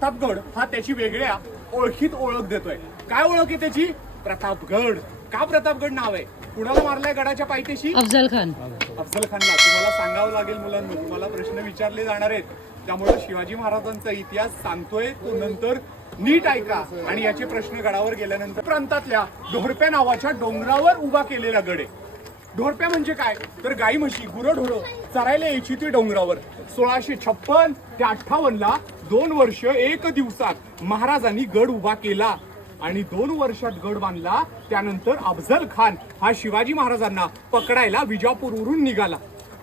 प्रतापगड हा त्याची वेगळ्या ओळखीत ओळख देतोय. काय ओळख आहे त्याची? प्रतापगड. का प्रतापगड नाव आहे? कुणाला मारलाय गडाच्या पायथ्याशी? अफजल खान. अफजल खानला. तुम्हाला सांगावं लागेल मुलांना, तुम्हाला प्रश्न विचारले जाणार आहेत, त्यामुळे शिवाजी महाराजांचा इतिहास सांगतोय तो नंतर नीट ऐका आणि याचे प्रश्न गडावर गेल्यानंतर. प्रांतातल्या ढोरप्या नावाच्या डोंगरावर उभा केलेला गड आहे. ढोरप्या म्हणजे काय तर गाई म्हशी गुरंढोरं चरायला यायची ती डोंगरावर. 1656 ते 58ला 2 वर्ष 1 दिवसात महाराजांनी गड उभा केला आणि 2 वर्षात गड बांधला. त्यानंतर अफजल खान हा शिवाजी महाराजांना पकडायला विजापूरवरून निघाला.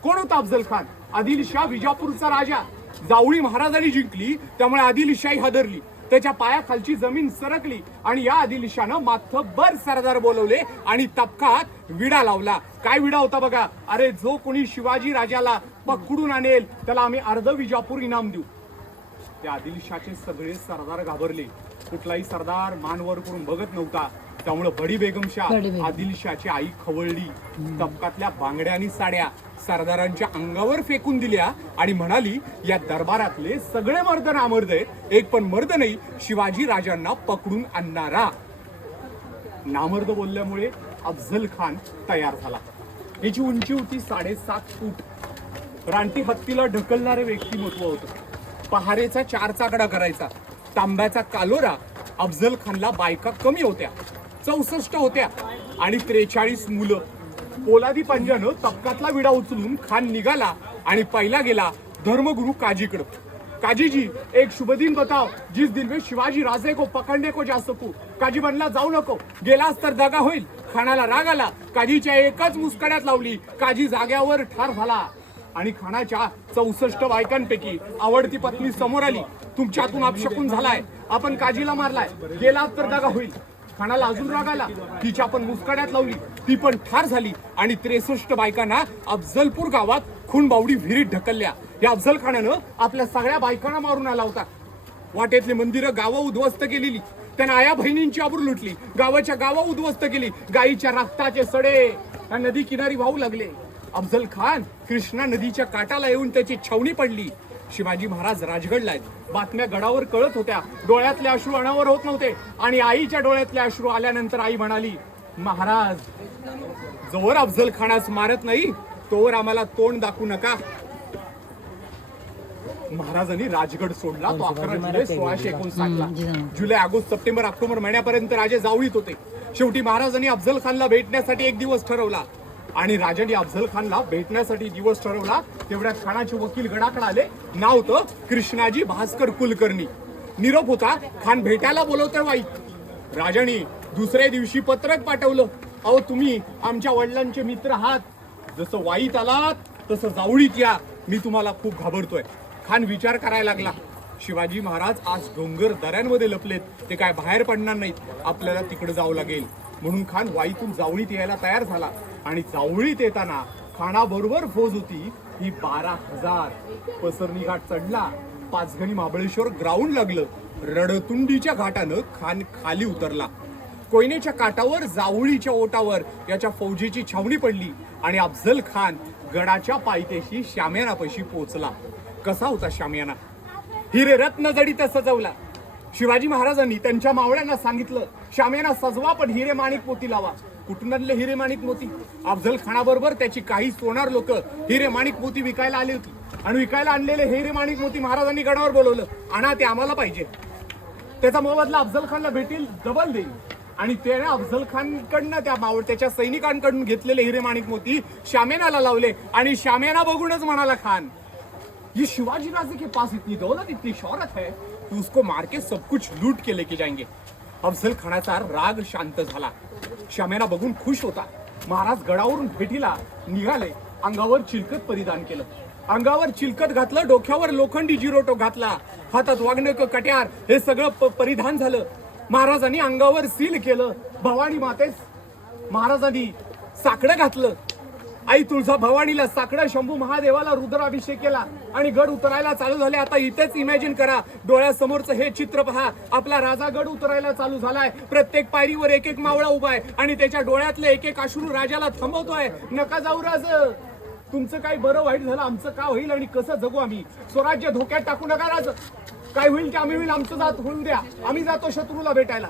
कोण होता अफजल खान? आदिलशाह विजापूरचा राजा. जावळी महाराजांनी जिंकली त्यामुळे आदिलशाही हादरली. त्याच्या पायाखालची जमीन सरकली आणि या आदिलशाहनं माथभर सरदार बोलवले आणि तबकात विडा लावला. काय विडा होता बघा? अरे जो कोणी शिवाजी राजाला पकडून आणेल त्याला आम्ही अर्ध विजापूर इनाम देऊ. त्या आदिलशाहचे सगळे सरदार घाबरले. कुठलाही सरदार मानवर करून बघत नव्हता. त्यामुळे बडी बेगमशाह आदिलशाहची आई खवळली. तबकातल्या बांगड्या आणि साड्या सरदारांच्या अंगावर फेकून दिल्या आणि म्हणाली, या दरबारातले सगळे मर्द नामर्द आहेत, एक पण मर्द नाही शिवाजी राजांना पकडून आणणारा. नामर्द बोलल्यामुळे अफजल खान तयार झाला. याची उंची होती 7.5 फूट. रानटी हत्तीला ढकलणारे व्यक्तिमत्व होतं. पहारेचा 4 चाकडा करायचा. तांब्याचा कालोरा. अफजल खानला बायका कमी होत्या, 64 होत्या आणि 43 मुलं. पोलादी पंजानं तबकातला विडा उचलून खान निघाला आणि पहिला गेला धर्मगुरु काजीकडं. काजी जी, एक शुभ दिन बताओ जिस दिन में शिवाजी राजे को पकडणे को जा सकू. काजी म्हणला, जाऊ नको, गेलास तर दगा होईल. खानाला राग आला. काजीच्या एकच मुस्कड्यात लावली. काजी जाग्यावर ठार झाला आणि खानाच्या 64 बायकांपैकी आवडती पत्नी समोर आली. तुमच्यातून अपशकुन झालाय, आपण काजीला मारलाय, गेलात तर दगा होईल. खानाला अजून राग आला. तिच्या पण मुस्कड्यात लावली, ती पण ठार झाली आणि 63 बायकांना अफजलपूर गावात खूनबावडी विहिरीत ढकलल्या. या अफजल खानानं आपल्या सगळ्या बायकांना मारून आला होता. वाटेतली मंदिरं गावं उद्ध्वस्त केलेली. त्यानं आया बहिणींची आबरू लुटली. गावाच्या गावं उद्ध्वस्त केली. गायीच्या रक्ताचे सडे या नदी किनारी वाहू लागले. अफजल खान कृष्णा नदीच्या काठाला येऊन त्याची छावणी पडली. शिवाजी महाराज राजगडला आहेत. बातम्या गडावर कळत होत्या. डोळ्यातले अश्रू अनावर होत नव्हते आणि आईच्या डोळ्यातले अश्रू आल्यानंतर आई म्हणाली, महाराज, जोवर अफजल खानास मारत नाही तोवर आम्हाला तोंड दाखवू नका. महाराजांनी राजगड सोडला. तो 11 जुलै 1659ला. जुलै, ऑगस्ट, सप्टेंबर, ऑक्टोबर महिन्यापर्यंत राजे जावळीत होते. शेवटी महाराजांनी अफजल खानला भेटण्यासाठी एक दिवस ठरवला आणि राजाने अफजल खानला भेटण्यासाठी दिवस ठरवला. तेवढ्यात खानाचे वकील गडाकडे आले. नाव होतं कृष्णाजी भास्कर कुलकर्णी. निरोप होता, खान भेटायला बोलवतोय वाईत. राजाने दुसऱ्या दिवशी पत्रक पाठवलं, अहो तुम्ही आमच्या वडिलांचे मित्र आहात, जसं वाईत आलात तसं जावळीत या, मी तुम्हाला खूप घाबरतोय. खान विचार करायला लागला, शिवाजी महाराज आज डोंगर दऱ्यांमध्ये लपलेत, ते काय बाहेर पडणार नाहीत, आपल्याला तिकडे जावं लागेल. म्हणून खान वाईतून जावळीत यायला तयार झाला आणि जावळीत येताना खानाबरोबर फौज होती ही 12,000. पसरणी घाट चढला. पाचगणी महाबळेश्वर ग्राउंड लागलं. रडतुंडीच्या घाटानं खान खाली उतरला. कोयनेच्या काठावर जावळीच्या ओटावर याच्या फौजेची छावणी पडली आणि अफजल खान गडाच्या पायथ्याशी शामियानापाशी पोहोचला. कसा होता शामियाना? हिरे रत्न जडीत सजवला. शिवाजी महाराजांनी त्यांच्या मावळ्यांना सांगितलं, शामियाना सजवा पण हिरे माणिक मोती लावा. कुठून आणले हिरे माणिक मोती? अफजल खानाबरोबर त्याची काही सोनार लोक हिरे माणिक मोती विकायला आली होती आणि विकायला आणलेले हिरे माणिक मोती महाराजांनी गडावर बोलवलं, आणा ते आम्हाला पाहिजे. त्याचा मोबदला अफजल खानला भेटेल डबल देईल. आणि त्याने अफजल खानकडनं त्या त्याच्या सैनिकांकडून घेतलेले हिरे माणिक मोती शामियानाला लावले आणि शामियाना बघूनच म्हणाला, खान, ये शिवाजी राजे के पास इतनी दौलत, इतनी शौहरत है, तो उसको मार के सब कुछ लूट के लेके जाएंगे. अफजल खानाचा राग शांत झाला. शामियाना बघून खुश होता. महाराज गडावरून भेटीला निघाले. अंगावर चिलकत परिधान केलं. अंगावर चिलकत घातलं. डोक्यावर लोखंडी जिरोटो घातला. हातात वाघनक, कट्यार हे सगळं परिधान झालं. महाराजांनी अंगावर सील केलं. भवानी मातेस महाराजांनी साकडं घातलं. आई तुळजा भवानीला साकडं, शंभू महादेवाला रुद्राभिषेक केला आणि गड उतरायला चालू झाले. आता इथेच इमॅजिन करा, डोळ्यासमोरचं हे चित्र पहा. आपला राजा गड उतरायला चालू झालाय. प्रत्येक पायरीवर एक एक मावळा उभा आहे आणि त्याच्या डोळ्यातले एक एक अश्रू राजाला थांबवतोय. नका जाऊ राज, तुमचं काही बरं वाईट झालं, आमचं का होईल आणि कसं जगू आम्ही? स्वराज्य धोक्यात टाकू नका राज. काय होईल की आम्ही होईल, आमचं जात होऊन द्या, आम्ही जातो शत्रूला भेटायला.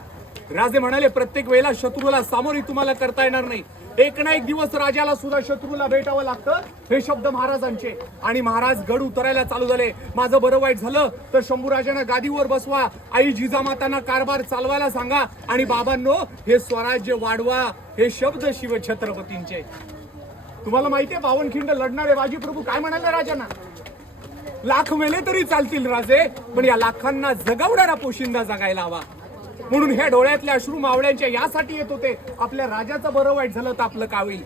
राजे म्हणाले प्रत्येक वेळेला शत्रूला सामोरी तुम्हाला करता येणार नाही, एक ना एक दिवस राजाला सुद्धा शत्रूला भेटावं लागतं. हे शब्द महाराजांचे. आणि महाराज गड उतरायला चालू झाले. माझं बरं वाईट झालं तर शंभूराजांना गादीवर बसवा, आई जिजामातांना कारभार चालवायला सांगा, आणि बाबांनो हे स्वराज्य वाढवा. हे शब्द शिवछत्रपतींचे. तुम्हाला माहितीये पावनखिंड लढणारे बाजीप्रभू काय म्हणाले राजांना? लाख मेले तरी चालतील राजे, पण या लाखांना जगवणारा पोशिंदा जगायला हवा. म्हणून ह्या डोळ्यातले अश्रू मावळ्यांच्या यासाठी येत होते, आपल्या राजाचं बरं वाईट झालं तर आपलं काय होईल.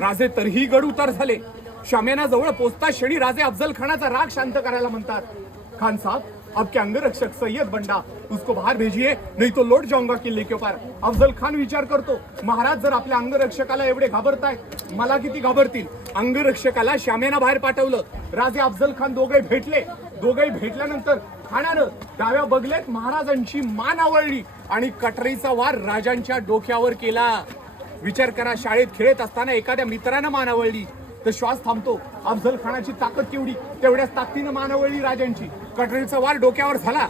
राजे तरीही गड उतार झाले. शाम्याना जवळ पोचता क्षणी राजे अफजल खानाचा राग शांत करायला म्हणतात, खान साहब आपके अंगरक्षक सय्यद बंडा उसको बाहर भेजिए, नहीं तो लौट जाऊंगा किल्ले के पार. अफजल खान विचार करतो, महाराज जर आपल्या अंगरक्षकाला एवढे घाबरताय, मला किती घाबरतील. अंगरक्षकाला शाम्याना बाहेर पाठवलं. राजे अफजल खान दोघे भेटले. दोघे भेटल्यानंतर खानानं डाव्या बगलेत महाराजांची मान आवळली आणि कटरीचा वार राजांच्या डोक्यावर केला. विचार करा, शाळेत खेळत असताना एखाद्या मित्रानं मान आवळली तर श्वास थांबतो. अफजल खानाची ताकद केवढी, तेवढ्याच ताकदीनं मान आवळली राजांची. कटरीचा वार डोक्यावर झाला,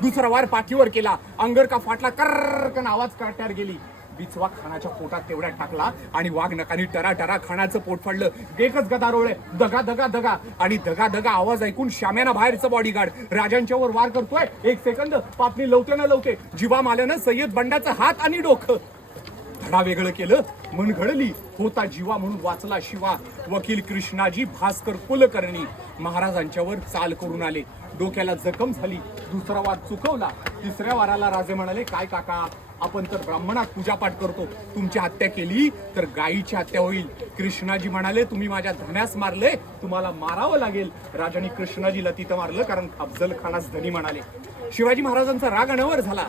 दुसरा वार पाठीवर केला. अंगर का फाटला, कर्रकन आवाज काट्यावर गेली. बिचवा खानाच्या पोटात तेवढ्यात टाकला आणि वाघ नकानी टरा टरा खानाचं पोट फाडलं. एकच गदा रोळे, दगा दगा दगा, आणि दगा दगा आवाज ऐकून शाम्याना बाहेरचं बॉडीगार्ड राजांच्यावर वार करतोय. एक सेकंद, पापणी लवते न लवते जीवा माल्यानं सय्यद बंडाचं हात आणि डोकं धडा वेगळं केलं. मन घडली, होता जीवा म्हणून वाचला शिवा. वकील कृष्णाजी भास्कर कुलकर्णी महाराजांच्यावर चाल करून आले. डोक्याला जखम झाली. दुसरा वार चुकवला. तिसऱ्या वाराला राजे म्हणाले, काय काका, आपण तर ब्राह्मणात पूजापाठ करतो, तुमची हत्या केली तर गायीची हत्या होईल. कृष्णाजी म्हणाले, तुम्ही माझ्या धन्यास मारले, तुम्हाला मारावं लागेल. राजांनी कृष्णाजीला तिथं मारलं कारण अफजल खानास धनी म्हणाले. शिवाजी महाराजांचा राग अनावर झाला.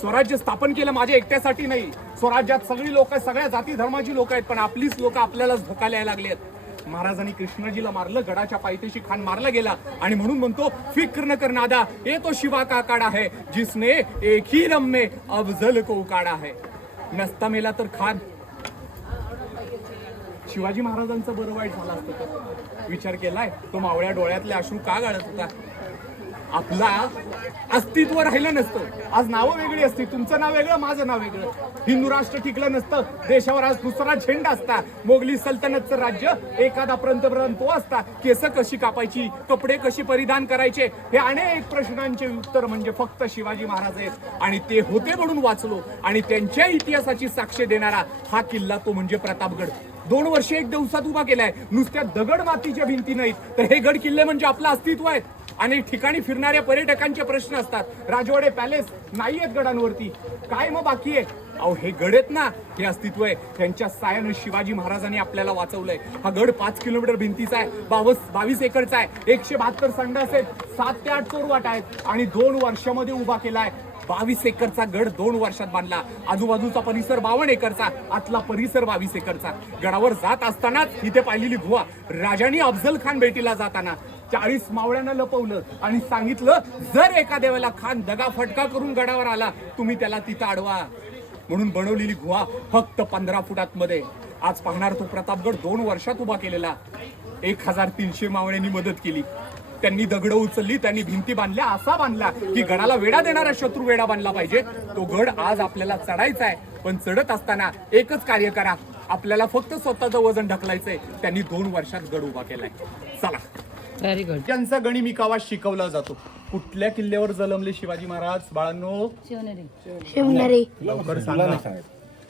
स्वराज्य स्थापन केलं माझ्या एकट्यासाठी नाही, स्वराज्यात सगळी लोक, सगळ्या जाती धर्माची लोक आहेत, पण आपलीच लोक आपल्यालाच धोका यायला लागलेत. महाराजांनी कृष्णाजीला मारलं. गडाच्या पायथ्याशी खान मारला गेला. आणि म्हणून म्हणतो, फिक्र न कर नादा, ये तो शिवा का काढा है, जिसने एक ही दम में अफजल को काढा है. नसता मेला तर खान. शिवाजी महाराजांचं बरं वाईट झालं असतं तर विचार केलाय, तो मावळ्या डोळ्यातले अश्रू का गाळत होता? आपला अस्तित्व राहिलं नसतं. आज नावं वेगळी असती, तुमचं नाव वेगळं, माझं नाव वेगळं. हिंदू राष्ट्र टिकलं नसतं, देशावर आज दुसरा झेंडा असता. मोगली सल्तनतचं राज्य, एखादा पंतप्रधान तो असता. केस कशी कापायची, कपडे कशी परिधान करायचे, हे अनेक प्रश्नांचे उत्तर म्हणजे फक्त शिवाजी महाराज आहेत. आणि ते होते म्हणून वाचलो. आणि त्यांच्या इतिहासाची साक्ष देणारा हा किल्ला तो म्हणजे प्रतापगड. 2 वर्षे 1 दिवसात उभा केलाय. नुसत्या दगड मातीच्या भिंती नाहीत, तर हे गड किल्ले म्हणजे आपलं अस्तित्व आहे. अनेक ठिकाणी फिरणाऱ्या पर्यटकांचे प्रश्न असतात, राजवाडे पॅलेस नाही आहेत गडांवरती, काय मग बाकी आहे? अहो हे गड आहेत ना, हे अस्तित्व आहे. त्यांच्या सायानं शिवाजी महाराजांनी आपल्याला वाचवलंय. हा गड 5 किलोमीटर भिंतीचा आहे, 22 एकरचा आहे, 172 संडास आहेत, 7 ते 8 चोरवाट आहेत, आणि 2 वर्षामध्ये उभा केलाय. 22 एकरचा गड 2 वर्षात बांधला. आजूबाजूचा परिसर 52 एकरचा, आतला परिसर 22 एकरचा. गडावर जात असतानाच इथे पाहिलेली गुहा, राजांनी अफजल खान भेटीला जाताना 40 मावळ्यांना लपवलं आणि सांगितलं, जर एखाद्या वेळेला खान दगा फटका करून गडावर आला, तुम्ही त्याला तिथं अडवा. म्हणून बनवलेली गुहा फक्त 15 फुटात मध्ये. आज पाहणार तो प्रतापगड 2 वर्षात उभा केलेला. 1300 मावळ्यांनी मदत केली. त्यांनी दगड उचलली, त्यांनी भिंती बांधल्या. असा बांधला की गडाला वेढा देणारा शत्रू वेढा बांधला पाहिजे. तो गड आज आपल्याला चढायचा आहे, पण चढत असताना एकच कार्य करा, आपल्याला फक्त स्वतःचं वजन ढकलायचंय. त्यांनी 2 वर्षात गड उभा केलाय. चला, व्हेरी गुड. त्यांचा गणिमिकावा शिकवला जातो. कुठल्या किल्ल्यावर जलमले शिवाजी महाराज बाळांनो? शिवनेरी. लवकर सांगा,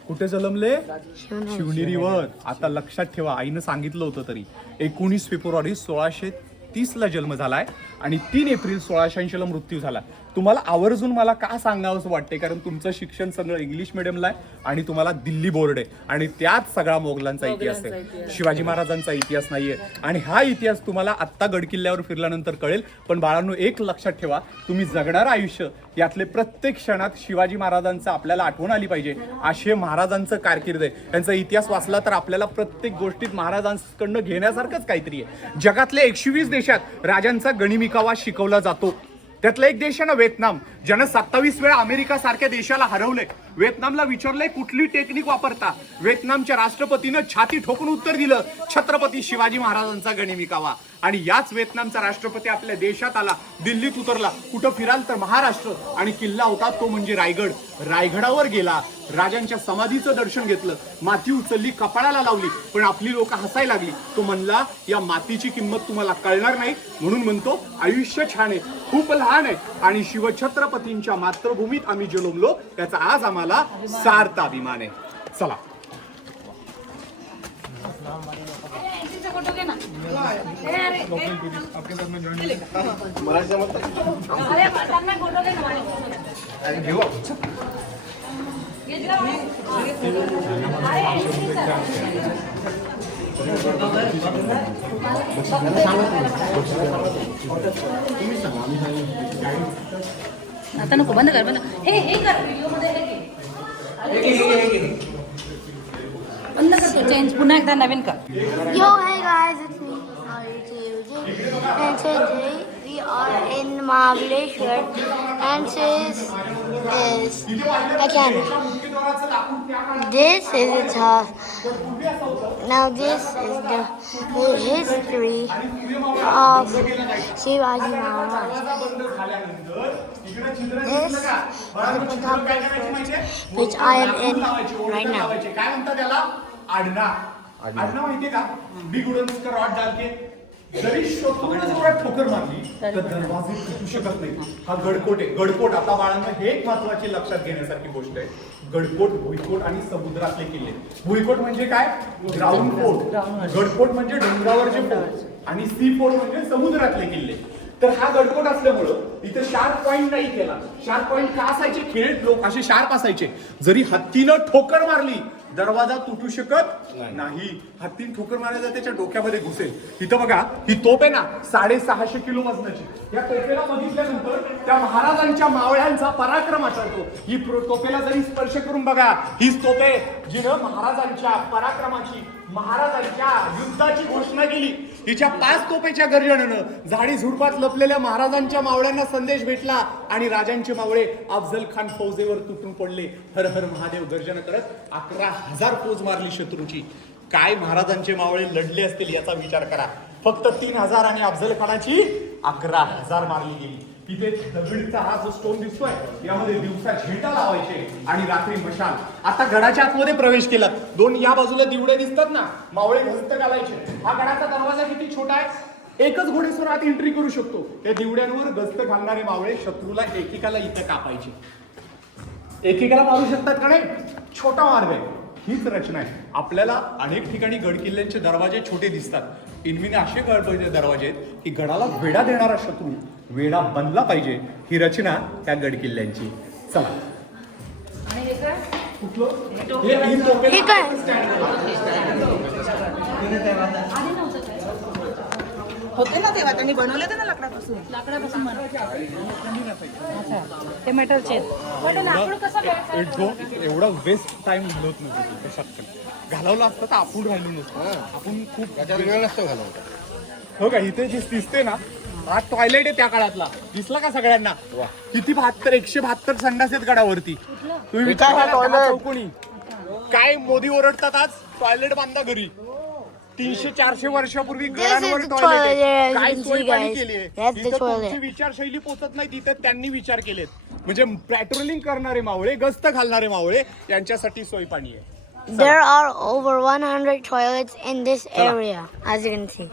कुठे जलमले? शिवनेरीवर. आता लक्षात ठेवा, आईनं सांगितलं होतं तरी 19 फेब्रुवारी 1630 ला जन्म झालाय आणि 3 एप्रिल 1680 ला मृत्यू झाला. तुम्हाला आवर्जून मला का सांगावं असं वाटते, कारण तुमचं शिक्षण सगळं इंग्लिश मिडियमला आहे आणि तुम्हाला दिल्ली बोर्ड आहे, आणि त्यात सगळा मोगलांचा इतिहास आहे, शिवाजी महाराजांचा इतिहास नाहीये. आणि हा इतिहास तुम्हाला आत्ता गडकिल्ल्यावर फिरल्यानंतर कळेल. पण बाळांनो, एक लक्षात ठेवा, तुम्ही जगणारं आयुष्य यातले प्रत्येक क्षणात शिवाजी महाराजांचं आपल्याला आठवण आली पाहिजे. असे महाराजांचं कारकीर्द आहे. त्यांचा इतिहास वाचला तर आपल्याला प्रत्येक गोष्टीत महाराजांकडनं घेण्यासारखंच काहीतरी आहे. जगातल्या 120 देशात राजांचा गणिमिकावा शिकवला जातो. त्यातला एक देश आहे ना, व्हिएतनाम, ज्यानं 27 वेळा अमेरिका सारख्या देशाला हरवलंय. व्हिएतनामला विचारलंय कुठली टेक्निक वापरता. व्हिएतनामच्या राष्ट्रपतीनं छाती ठोकून उत्तर दिलं, छत्रपती शिवाजी महाराजांचा गणिमिकावा. आणि याच व्हिएतनामचा राष्ट्रपती आपल्या देशात आला, दिल्लीत उतरला. कुठं फिराल तर महाराष्ट्र, आणि किल्ला होता तो म्हणजे रायगड. रायगडावर गेला, राजांच्या समाधीचं दर्शन घेतलं, माती उचलली, कपाळाला लावली, पण आपली लोक हसायला लागली. तो म्हणला या मातीची किंमत तुम्हाला कळणार नाही, म्हणून म्हणतो आयुष्य छान आहे, खूप लहान आहे, आणि शिवछत्रपतींच्या मातृभूमीत आम्ही जन्मलो याचा आज आम्हाला सार्थ अभिमान आहे. चला आता नको, बंद कर, बंद. हे कर, व्हिडिओमध्ये बंद कर, चेंज पुन्हा एकदा नवीन कर. Yo, hey guys, it's me, Maruti, and today we are in Mahabaleshwar, and this is again. This is its now this is the history of Shivaji Maharaj. This is the Pratapgarh, which I am in right now. काय म्हणतात त्याला? आडना. आडना माहितीये का? Big उडन का rod डाल के जरी शत्रूने जोरात ठोकर मारली तर दरवाजे तुटू शकत नाही. हा गडकोट आहे. गडकोट आता बाळांना हे एक महत्वाची लक्षात घेण्यासारखी गोष्ट आहे. गडकोट, भुईकोट आणि समुद्रातले किल्ले. भुईकोट म्हणजे काय? Ground fort. गडकोट म्हणजे डोंगरावरचे फोर्ट, आणि सी फोर्ट म्हणजे समुद्रातले किल्ले. तर हा गडकोट असल्यामुळं इथे शार्प पॉइंट नाही केला. शार्प पॉइंट का असायचे? खेळ लोक असे शार्प असायचे, जरी हत्तीनं ठोकर मारली दरवाजा तुटू शकत नाही. हत्तीन ठोकर मारायचा त्याच्या डोक्यामध्ये घुसेल. इथं बघा, ही तोप आहे ना 650 किलो वजनाची. या तोफेला बघितल्यानंतर त्या महाराजांच्या मावळ्यांचा पराक्रम आठवतो. ही तोफेला जरी स्पर्श करून बघा, हीच तोफ आहे जिनं महाराजांच्या पराक्रमाची, महाराजांच्या युद्धाची घोषणा केली. हिच्या 5 तोफेच्या गर्जनेनं झाडी झुडपात लपलेल्या महाराजांच्या मावळ्यांना संदेश भेटला, आणि राजांचे मावळे अफजल खान फौजेवर तुटून पडले. हर हर महादेव गर्जन करत 11,000 फौज मारली शत्रूची. काय महाराजांचे मावळे लढले असतील याचा विचार करा. फक्त 3,000 आणि अफजल खानाची 11,000 मारली गेली. तिथे दगडीचा हा जो स्टोन दिसतोय, यामध्ये दिवसा झेंडा लावायचे आणि रात्री मशाल. आता गडाच्या आतमध्ये प्रवेश केला, 2 या बाजूला दिवडे दिसतात ना, मावळे घंट घालायचे. हा गडाचा दरवाजा किती छोटा आहे, एकच घोडेस्वार आत एंट्री करू शकतो. या दिवड्यांवर गस्त घालणारे मावळे शत्रूला एकेकाला इथं कापायचे. एकेकाला मारू शकतात का नाही? छोटा मार्ग आहे. हीच रचना आहे. आपल्याला अनेक ठिकाणी गड किल्ल्यांचे दरवाजे छोटे दिसतात. इनमिने असे दरवाजे आहेत की गडाला वेढा देणारा शत्रू वेढा बनला पाहिजे. ही रचना त्या गड किल्ल्यांची. चला हे काय? होते ना तेव्हा त्यांनी बनवले ते ना लाकडापासून ते मेटलचे एवढा वेस्ट टाइम होत नव्हतं. कशात घालवलं असतं तर आपण राहिलो नसतो. आपण खूप वेळ नसतो घालवता. हो का? इथे जे दिसते ना, हा टॉयलेट आहे त्या काळातला. दिसला का सगळ्यांना? किती 172 संडास आहेत गडावरती. तुम्ही विचार करा, चौकोनी. काय मोदी ओरडतात आज, टॉयलेट बांधा घरी. 300-400 वर्षापूर्वी गडांवर टॉयलेट. काय सोय पाणी केली आहे. विचारशैली पोचत नाही तिथं त्यांनी विचार केलेत. म्हणजे पॅट्रोलिंग करणारे मावळे, गस्त घालणारे मावळे, यांच्यासाठी सोय पाणी आहे. There are over 100 toilets in this area, as you can see.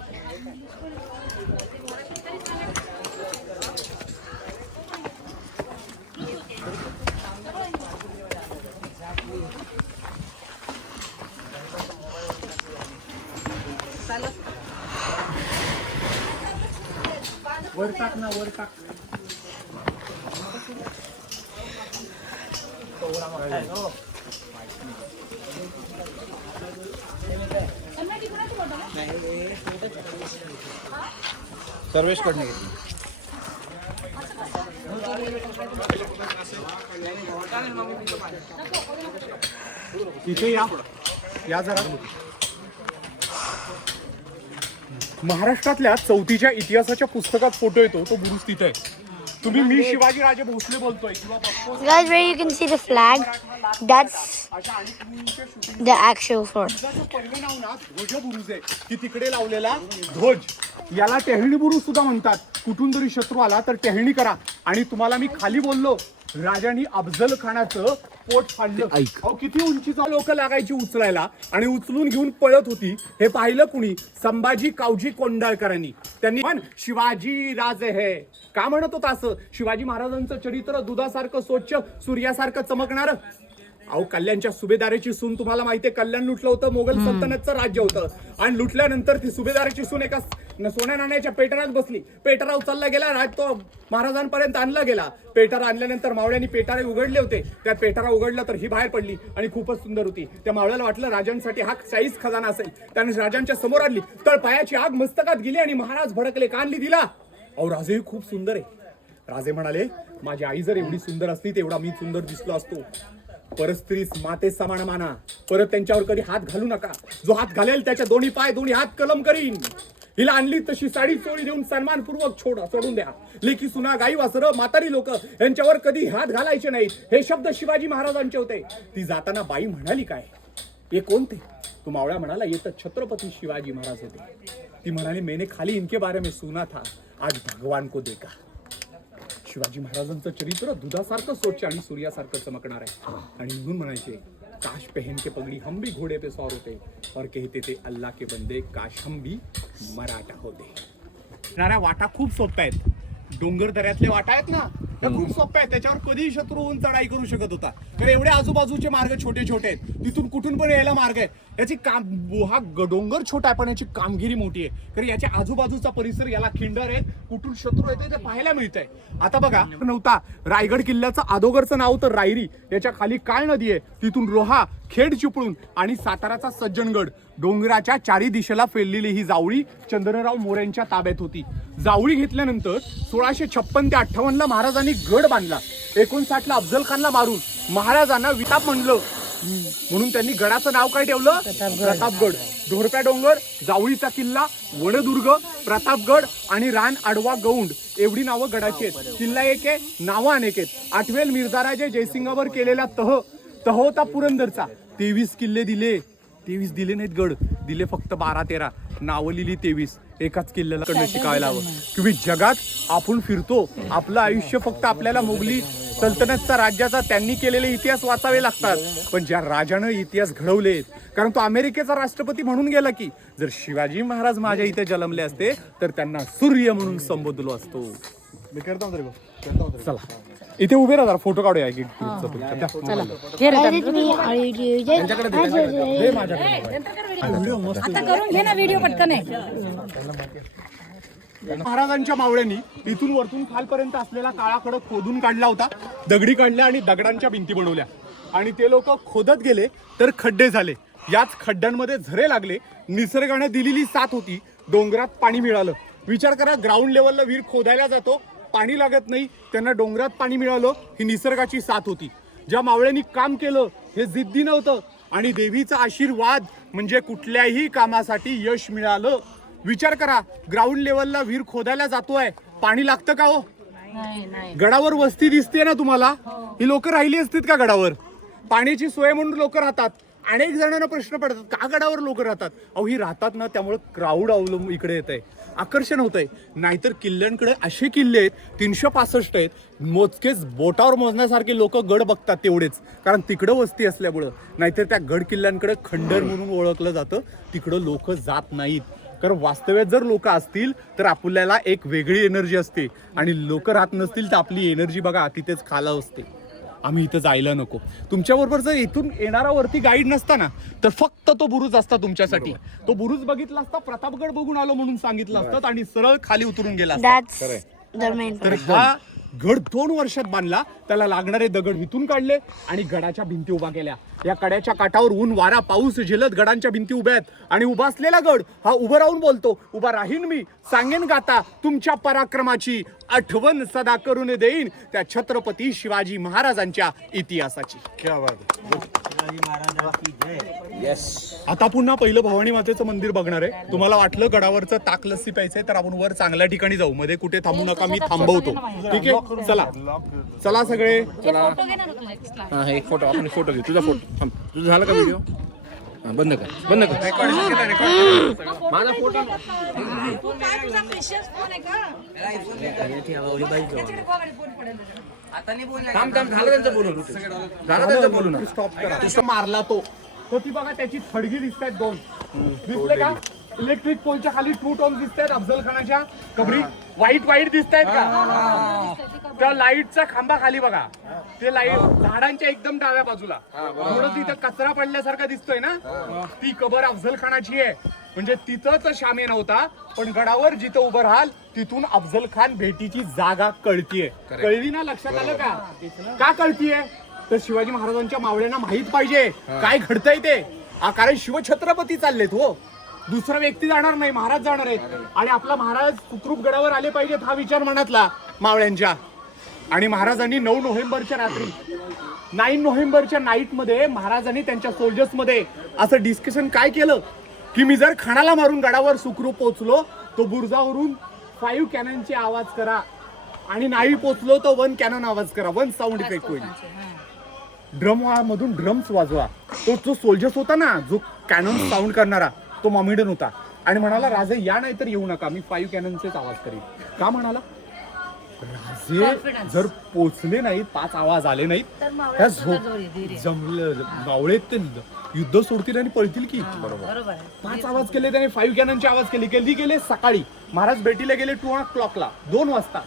वर टाक ना, वर टाक. सर्वेश कडनं घेतली. इथे या जरा. महाराष्ट्रातल्या चौथीच्या इतिहासाच्या पुस्तकात फोटो येतो तो बुरुज तिथे आहे. तुम्ही मी शिवाजी राजे भोसले बोलतोय किंवा बाप्पा Guys, where you can see the flag, that's अशा अनेक मूवींच्या shooting the actual fort. चं पहिलं नाव ना ध्वज बुरुज आहे की तिकडे लावलेला ध्वज याला टेहळणी बुरुज सुद्धा म्हणतात. कुठून जरी शत्रू आला तर टेहळणी करा. आणि तुम्हाला मी खाली बोललो राजांनी अफजल खानाचं पोट फाडलं. अहो किती उंचीचा लोक लागायची उचलायला आणि उचलून घेऊन पळत होती. हे पाहिलं कुणी? संभाजी कावजी कोंडाळकरांनी. त्यांनी पण शिवाजी राजे है का म्हणत होता असं? शिवाजी महाराजांचं चरित्र दुधासारखं स्वच्छ सूर्यासारखं चमकणार. अहो कल्याणच्या सुभेदाराची सून तुम्हाला माहितीये कल्याण लुटलं होतं. मोगल सल्तनतचं राज्य होतं आणि लुटल्यानंतर ती सुभेदाराची सून एका सोन्या नाण्याच्या पेटरात बसली. पेटरा उचलला गेला, राज तो महाराजांपर्यंत आणला गेला. पेटरा आणल्यानंतर मावळ्यांनी पेटारे उघडले होते. त्यात पेटारा उघडला तर ही बाहेर पडली आणि खूपच सुंदर होती. त्या मावळ्याला वाटलं राजांसाठी हा शाहीच खजाना असेल. त्याने राजांच्या समोर आणली तर पायाची आग मस्तकात गेली आणि महाराज भडकले. कानली दिला. अहो राजे खूप सुंदर आहे. राजे म्हणाले माझी आई जर एवढी सुंदर असती तेवढा मी सुंदर दिसलो असतो. परस्त्रीस माते समान माना. परत त्यांच्यावर कधी हात घालू नका. जो हात घालेल त्याच्या दोन्ही पाय दोन्ही हात कलम करीन. हिला आणली तशी साडी चोळी देऊन सन्मानपूर्वक सोडून द्या. लेकी सुना गाई वासरं म्हातारी लोक यांच्यावर कधी हात घालायचे नाहीत. हे शब्द शिवाजी महाराजांचे होते. ती जाताना बाई म्हणाली काय? हे कोणते? तो मावळा म्हणाला ये तर छत्रपती शिवाजी महाराज होते. ती म्हणाली मैंने खाली इनके बारे में सुना था, आज भगवान को देखा. शिवाजी महाराजांचं चरित्र दुधासारखं स्वच्छ आणि सूर्यासारखं चमकणार आहे. आणि म्हणून म्हणायचे काश पहन के पगडी हम भी घोडे पे सवार होते और कहते थे अल्लाह के बंदे काश हम भी मराठा होते. येणाऱ्या वाटा खूप सोप्या आहेत. डोंगर दऱ्यातले वाटा आहेत ना त्या खूप सोप्या आहेत. त्याच्यावर कधीही शत्रू होऊन चढाई करू शकत होता. तर एवढे आजूबाजूचे मार्ग छोटे छोटे आहेत. तिथून कुठून पण यायला मार्ग आहे. याची हा डोंगर छोटा आहे पण याची कामगिरी मोठी आहे. कारण याच्या आजूबाजूचा परिसर याला खिंडर आहे. कुठून शत्रू येते ते पाहायला मिळतंय. आता बघा नव्हता रायगड किल्ल्याचं अधोगरचं नाव तर रायरी. याच्या खाली काळ नदी आहे. तिथून रोहा खेड चिपळूण आणि साताराचा सज्जनगड. डोंगराच्या चारी दिशेला फैललेली ही जावळी चंद्रराव मोऱ्यांच्या ताब्यात होती. जावळी घेतल्यानंतर 1656 ते 58 ला महाराजांनी गड बांधला. 59 ला अफजल खानला मारून महाराजांना विताप म्हणलं म्हणून त्यांनी गडाचं नाव काय ठेवलं? प्रतापगड. ढोरप्या डोंगर, जावळीचा किल्ला, वनदुर्ग, प्रतापगड आणि रान आडवा गौंड एवढी नावं गडाची आहेत. किल्ला एक आहे, नावं अनेक आहेत. आठवेल मिर्झाराजे जयसिंगावर केलेला तह होता पुरंदरचा. 23 किल्ले दिले. 23 दिले नाहीत गड, दिले फक्त 12-13. नावं लिहिली 23. एकाच किल्ल्याला कडनं शिकायला हवं. तुम्ही जगात आपण फिरतो. आपलं आयुष्य फक्त आपल्याला मोगली सल्तनतचा राज्याचा त्यांनी केलेले इतिहास वाचावे लागतात. पण ज्या राजानं इतिहास घडवलेत, कारण तो अमेरिकेचा राष्ट्रपती म्हणून गेला की जर शिवाजी महाराज माझ्या इथे जन्मले असते तर त्यांना सूर्य म्हणून संबोधलो असतो. चला इथे उभे राहा, फोटो काढूया. आता करून घे ना व्हिडिओ पटकन. महाराजांच्या मावळ्यांनी इथून वरतून खालपर्यंत असलेला काळा खडक खोदून काढला होता. दगडी काढल्या आणि दगडांच्या भिंती बनवल्या. आणि ते लोक खोदत गेले तर खड्डे झाले. याच खड्ड्यांमध्ये झरे लागले. निसर्गाने दिलेली साथ होती. डोंगरात पाणी मिळालं. विचार करा, ग्राउंड लेवलला विहीर खोदायला जातो, पाणी लागत नाही. त्यांना डोंगरात पाणी मिळालं. ही निसर्गाची साथ होती. ज्या मावळ्यांनी काम केलं हे जिद्दी नव्हतं. आणि देवीचा आशीर्वाद म्हणजे कुठल्याही कामासाठी यश मिळालं. विचार करा, ग्राउंड लेवलला विहीर खोदायला जातोय, पाणी लागतं का हो? गडावर वस्ती दिसते ना तुम्हाला, ही लोक राहिली असतील का गडावर? पाण्याची सोय म्हणून लोक राहतात. अनेक जणांना प्रश्न पडतात का गडावर लोक राहतात? अहो ही राहतात ना, त्यामुळे क्राऊड अवलंबून इकडे येत आहे, आकर्षण होत आहे. नाहीतर किल्ल्यांकडे असे किल्ले आहेत 365 आहेत, मोजकेच बोटावर मोजण्यासारखे लोक गड बघतात तेवढेच, कारण तिकडं वस्ती असल्यामुळं. नाहीतर त्या गड किल्ल्यांकडे खंडर म्हणून ओळखलं जातं, तिकडं लोक जात नाहीत. कारण वास्तव्यात जर लोक असतील तर आपल्याला एक वेगळी एनर्जी असते, आणि लोक राहत नसतील तर आपली एनर्जी बघा तिथेच खाला असते. आम्ही इथं जायला नको. तुमच्याबरोबर जर इथून येणारा वरती गाईड नसता ना, तर फक्त तो बुरुज असता तुमच्यासाठी. तो बुरुज बघितला असता, प्रतापगड बघून आलो म्हणून सांगितलं असतं आणि सरळ खाली उतरून गेला असता. तर हा गड 2 वर्षात बांधला. त्याला लागणारे दगड इथून काढले आणि गडाच्या भिंती उभा केल्या. या कड्याच्या काठावर ऊन वारा पाऊस झेलत गडांच्या भिंती उभ्या आहेत. आणि उभा असलेला गड हा उभं राहून बोलतो, उभा राहीन मी, सांगेन गाता तुमच्या पराक्रमाची, आठवण सदा करून देईन त्या छत्रपती शिवाजी महाराजांच्या इतिहासाची. क्या बात है. आता पुन्हा पहिलं भवानी मातेचं मंदिर बघणार आहे. तुम्हाला वाटलं गडावरचं ताक लस्सी प्यायचंय तर आपण वर चांगल्या ठिकाणी जाऊ. मध्ये कुठे थांबू नका, मी थांबवतो. ठीक आहे, चला चला सगळे चला. फोटो घेणार होतो एक्स्ट्रा. हा एक फोटो आपण फोटो घेऊ. तुझा फोटो थांब. तुझं झालं का व्हिडिओ? बंद कर बंद कर. माझा फोटो काय तुझा प्रेशियस फोन आहे का? थांब थांब. झालं त्यांचं बोलून. झालं त्यांचं बोलून. स्टॉप करा. तो मारला तो ती बघा त्याची थडगी दिसतायत दोन. दिसले का? इलेक्ट्रिक पोलच्या खाली 2 टॉम दिसतायत अफजल खानाच्या कबरी. वाईट दिसतायत का? त्या लाईटचा खांबा खाली बघा. ते लाईट झाडांच्या एकदम डाव्या बाजूला थोडं तिथं कचरा पडल्यासारखा दिसतोय ना, ती कबर अफजल खानाची आहे. म्हणजे तिथं तर शामे नव्हता, पण गडावर जिथं उभं राहाल तिथून अफजल खान भेटीची जागा कळतीये. कळली ना? लक्षात आलं का कळतीये? तर शिवाजी महाराजांच्या मावळ्यांना माहित पाहिजे काय घडतंय ते. कारण शिवछत्रपती चाललेत हो, दुसरा व्यक्ती जाणार नाही, महाराज जाणार आहेत. आणि आपला महाराज सुखरूप गडावर आले पाहिजेत हा विचार मनातला मावळ्यांच्या. आणि महाराजांनी 9 नोव्हेंबरच्या रात्री 9 नोव्हेंबरच्या नाईटमध्ये महाराजांनी त्यांच्या सोल्जर्स मध्ये असं डिस्कशन काय केलं की मी जर खानाला मारून गडावर सुखरूप पोहोचलो तो बुर्जावरून 5 कॅननचे आवाज करा, आणि नाही पोहोचलो तो 1 कॅनन आवाज करा, 1 साऊंड इफेक्ट होईल. ड्रम मधून ड्रम्स वाजवा. तो जो सोल्जर्स होता ना, जो कॅनन साऊंड करणारा, तो मॉमेडन होता. आणि म्हणाला राजे या नाही तर येऊ नका, मी 5 कॅननचेच आवाज करेन. का म्हणाला? राजे जर पोचले नाहीत, 5 आवाज आले नाहीत, त्या जमलं मावळे ते युद्ध सोडतील आणि पळतील की. बरोबर. 5 आवाज केले त्याने, 5 कॅननचे आवाज केले. कधी गेले? सकाळी. महाराज भेटीला गेले 2 o'clockला, 2 वाजता.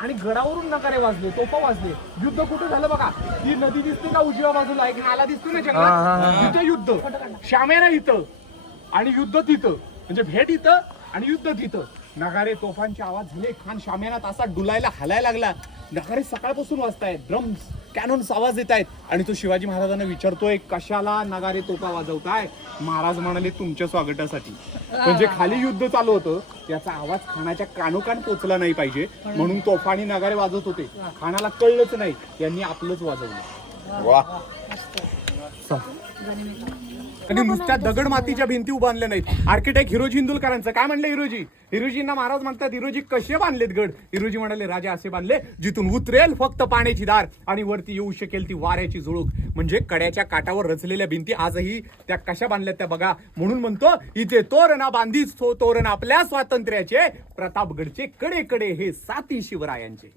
आणि गडावरून नकारे वाजले, तोफा वाजले. युद्ध कुठे झालं बघा. ही नदी दिसते का उजव्या बाजूला? एक नाला दिसतो ना जंगलात, तिथं युद्ध. शामेरा इथं आणि युद्ध तिथं, म्हणजे भेट इथं आणि युद्ध तिथं. नगारे तोफांचे आवाज झाले. खान शामेरात असा डुलायला हालायला लागला. नगारे सकाळपासून वाजतायत, ड्रम्स कॅनॉन्स आवाज येत आहेत. आणि तो शिवाजी महाराजांना विचारतोय कशाला नगारे तोफा वाजवताय? महाराज म्हणाले तुमच्या स्वागतासाठी. म्हणजे खाली युद्ध चालू होतं, त्याचा आवाज खानाच्या कानोकान पोचला नाही पाहिजे म्हणून तोफा आणि नगारे वाजत होते. खानाला कळलंच नाही, यांनी आपलंच वाजवलं. वा. आणि नुसत्या दगड मातीच्या भिंती उभारल्या नाहीत. आर्किटेक्ट हिरोजी इंदुलकरांचं काय म्हणलं? हिरोजींना महाराज म्हणतात हिरोजी कसे बांधलेत गड? हिरोजी म्हणाले राजा असे बांधले जिथून उतरेल फक्त पाण्याची धार आणि वरती येऊ शकेल ती वाऱ्याची झुळूक. म्हणजे कड्याच्या काठावर रचलेल्या भिंती आजही त्या कशा बांधल्यात त्या बघा. म्हणून म्हणतो इथे तोरणा बांधीच तोरण आपल्या स्वातंत्र्याचे, प्रतापगडचे कडे कडे हे 7 शिवरायांचे.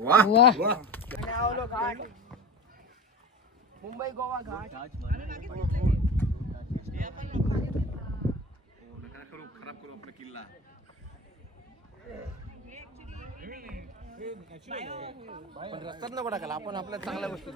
मुंबई गोवा घाट. आपण आपल्या चांगल्या गोष्टी.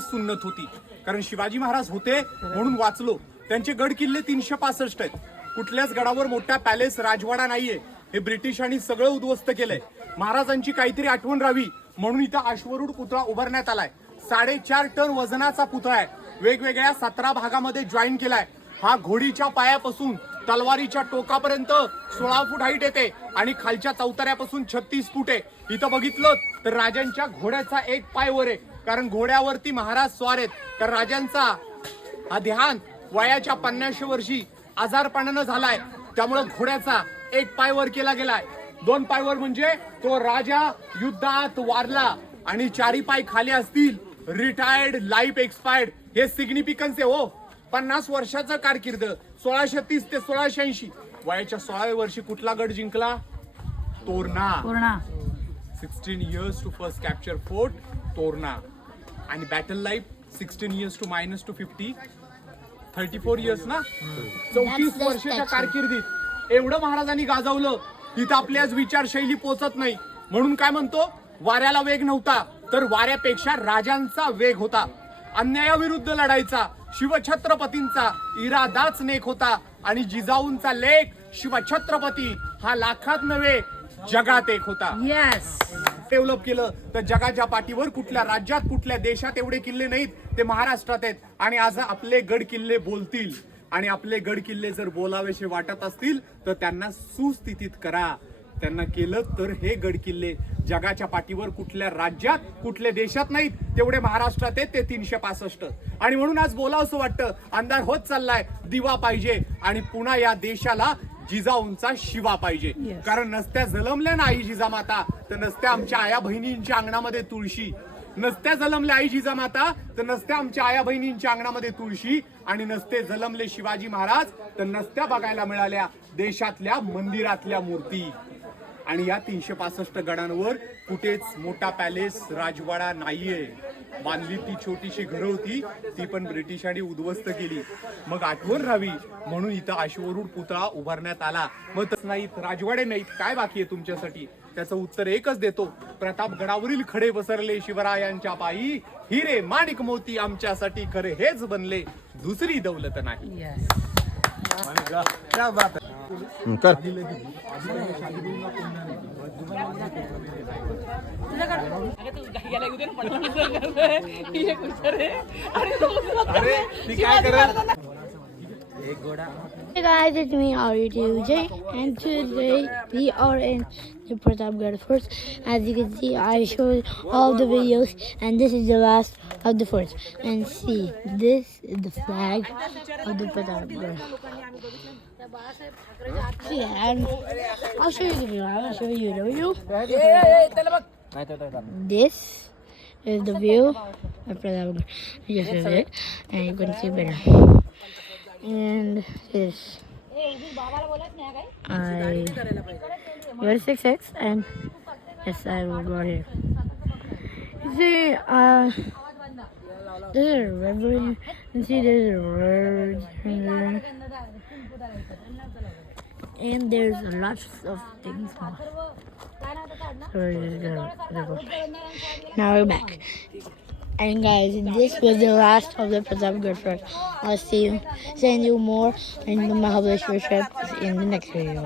सुन्नत होती कारण शिवाजी महाराज होते म्हणून वाचलो. त्यांचे गड किल्ले 365 आहेत. कुठल्याच गडावर मोठा पॅलेस राजवाडा नाहीये. हे ब्रिटिशांनी सगळं उद्ध्वस्त केलंय. महाराजांची काहीतरी आठवण राहावी म्हणून इथं अश्वरूढ पुतळा उभारण्यात आलाय. 4.5 टन वजनाचा पुतळा आहे. वेगवेगळ्या 17 भागामध्ये जॉईन केलाय. हा घोडीच्या पायापासून तलवारीच्या टोकापर्यंत 16 फूट हाईट येते आणि खालच्या चौतऱ्यापासून 36 फूट आहे. इथं बघितलं तर राजांच्या घोड्याचा एक पाय वर आहे कारण घोड्यावरती महाराज स्वार आहेत. तर राजांचा हा ध्यान वयाच्या 50व्या वर्षी आजारपणानं झालाय, त्यामुळे घोड्याचा एक पाय वर केला गेलाय. 2 पाय वर म्हणजे तो राजा युद्धात वारला आणि 4 पाय खाली असतील, रिटायर्ड, लाईफ एक्सपायर्ड. हे सिग्निफिकन्स आहे हो. 50 वर्षाचं कारकीर्द 1630 ते 1680. वयाच्या 16व्या वर्षी कुठला गड जिंकला? Torna. 16 years to first capture fort Torna. आणि battle life 16 years to -2 50. 34 years ना. 34 वर्षाच्या कारकिर्दीत एवढं महाराजांनी गाजवलं. तिथं आपल्याच विचारशैली पोचत नाही म्हणून काय म्हणतो? वाऱ्याला वेग नव्हता तर वाऱ्यापेक्षा राजांचा वेग होता. अन्यायाविरुद्ध लढायचा शिवछत्रपतींचा इरादाच नेक होता. आणि जिजाऊंचा लेख शिवछत्रपती हा लाखात नव्हे जगात एक होता. डेव्हलप केलं तर जगाच्या पाठीवर कुठल्या राज्यात कुठल्या देशात एवढे किल्ले नाहीत, ते महाराष्ट्रात आहेत. आणि आज आपले गड किल्ले बोलतील. आणि आपले गड किल्ले जर बोलावेसे वाटत असतील तर त्यांना सुस्थितीत करा. त्यांना केलं तर हे गड किल्ले जगाच्या पाठीवर कुठल्या राज्यात कुठल्या देशात नाहीत, तेवढे महाराष्ट्रात आहेत ते 365. आणि म्हणून आज बोलावंसं वाटतं, अंधार होत चाललाय, दिवा पाहिजे आणि पुन्हा या देशाला जिजाऊंचा शिवा पाहिजे. कारण नसत्या जलमल्या ना आई जिजामाता, तर नसत्या आमच्या आया बहिणींच्या अंगणामध्ये तुळशी. नसत्या जलमल्या आई जिजामाता, तर नसत्या आमच्या आया बहिणींच्या अंगणामध्ये तुळशी. आणि नसते जलमले शिवाजी महाराज, तर नसत्या बघायला मिळाल्या देशातल्या मंदिरातल्या मूर्ती. आणि या 365 गडांवर कुठेच मोठा पॅलेस राजवाडा नाहीये. बांधली ती छोटीशी घरं होती, ती पण ब्रिटिशांनी उद्ध्वस्त केली. मग आठवण राहावी म्हणून इथं अश्वरूढ पुतळा उभारण्यात आला. मग तसं नाहीत, राजवाडे नाहीत, काय बाकी आहे तुमच्यासाठी? त्याचं उत्तर एकच देतो, प्रतापगडावरील खडे बसरले शिवरायांच्या पायी, हिरे माणिक मोती आमच्यासाठी खरे हेच बनले, दुसरी दौलत नाही. कर अरे ती काय करत? Hey guys, it's me, RJ, and today we are in the Pratapgarh Fort. As you can see, I showed all the videos, and this is the last of the fort. And see, this is the flag of the Pratapgarh. See, and I'll show you the view. I'll show you the view. This is the view of Pratapgarh. Just a bit, and you can see better. And this you're 6'6", and yes, I will go here. You see, there's a river. You see, there's a road here, and there's lots of things more. So now we're back. And guys, this was the last of the Pratapgarh Fort. I'll send you more in the Mahabaleshwar trip in the next video.